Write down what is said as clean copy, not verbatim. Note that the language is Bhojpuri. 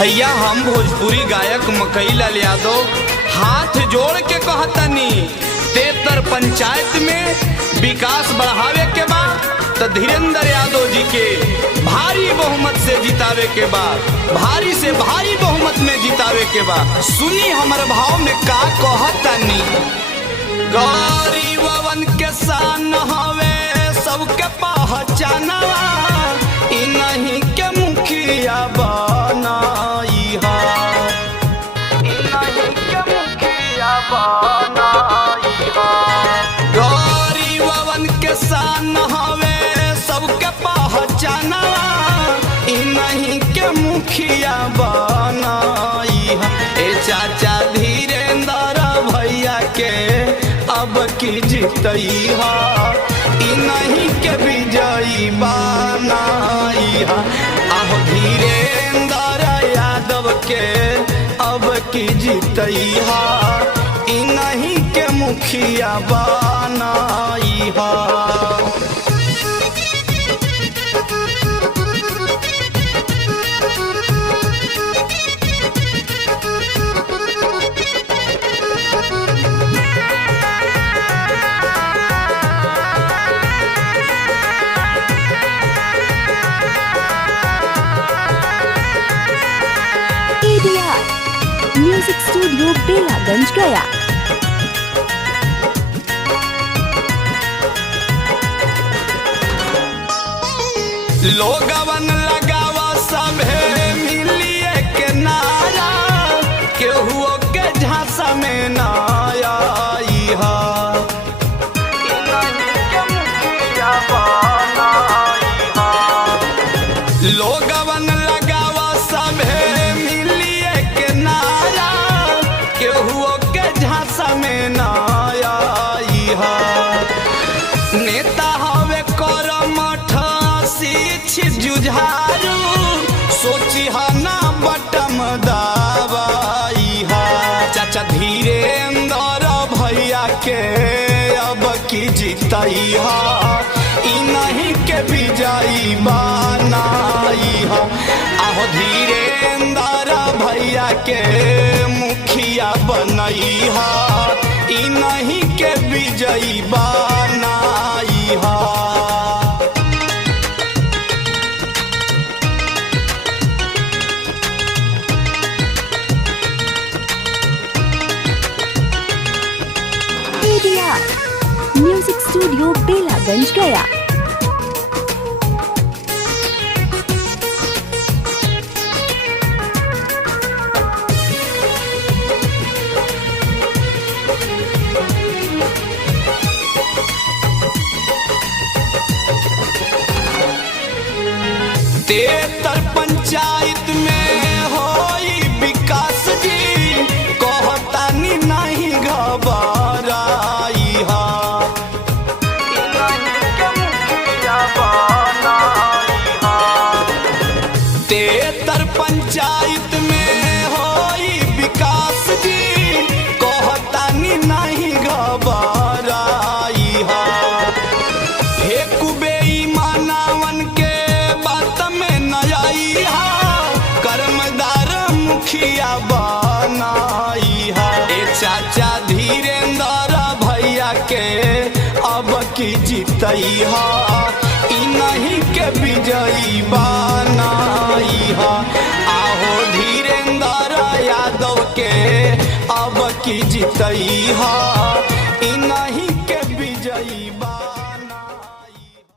भैया हम भोजपुरी गायक मकई लाल यादव हाथ जोड़ के कहतनी तेतर पंचायत में विकास बढ़ावे के बाद तो धीरेन्द्र यादव जी के भारी बहुमत से जितावे के बाद, भारी से भारी बहुमत में जितावे के बाद सुनी हमर भाव में का कहतनी। गरीबवन के शान हवे सबके पहचानवा, इन्हीं के मुखिया बनाई हा, इन्हीं के मुखिया बनाई हा। गरीबवन के शान हवे सबके पहचानवा, इन्हीं के मुखिया बनाई हा। ए चाचा धीरेन्द्र भैया के अब की जीतई हा, इन्हीं के विजयी बनाई हा। आहो धीरेन्द्र यादव के अब की जीतई हा, इन्हीं के मुखिया बनाई हा। म्यूजिक स्टूडियो बेलागंज गया। लोगवन लगावा सभे मिलिए के नारा, केहू के झांसा में ना आई हा, लोगवन लगावा सभे मिलिए के नारा, केहू के झांसा में ना आई हा। नेता हवे करमठ शिक्षित जुझारू, सोची हा ना बटम दबाई हा। चाचा धीरेन्द्र भैया के अब की जीतई हा, इन्हीं के विजयी बनाई हा। आहो धीरेन्द्र भैया के मुखिया बनई हा, इन्हीं के विजयी बनाई हा। म्यूजिक स्टूडियो बेलागंज गया। तेतर पंचायत में होई विकास जी, कहतानी नहीं घबराई हा, तेतर पंचायत में होई विकास जी, कहतानी नहीं घबराई हा। हे कुबेई मानवन के बात में न आई हा, कर्मदार मुखिया बनाई हा। ए चाचा धीरेन्द्र भैया के अब की जीतई हा, इन्हीं के विजयी बनाई हा। आहो धीरेन्द्र यादव के अब की जीतई हा,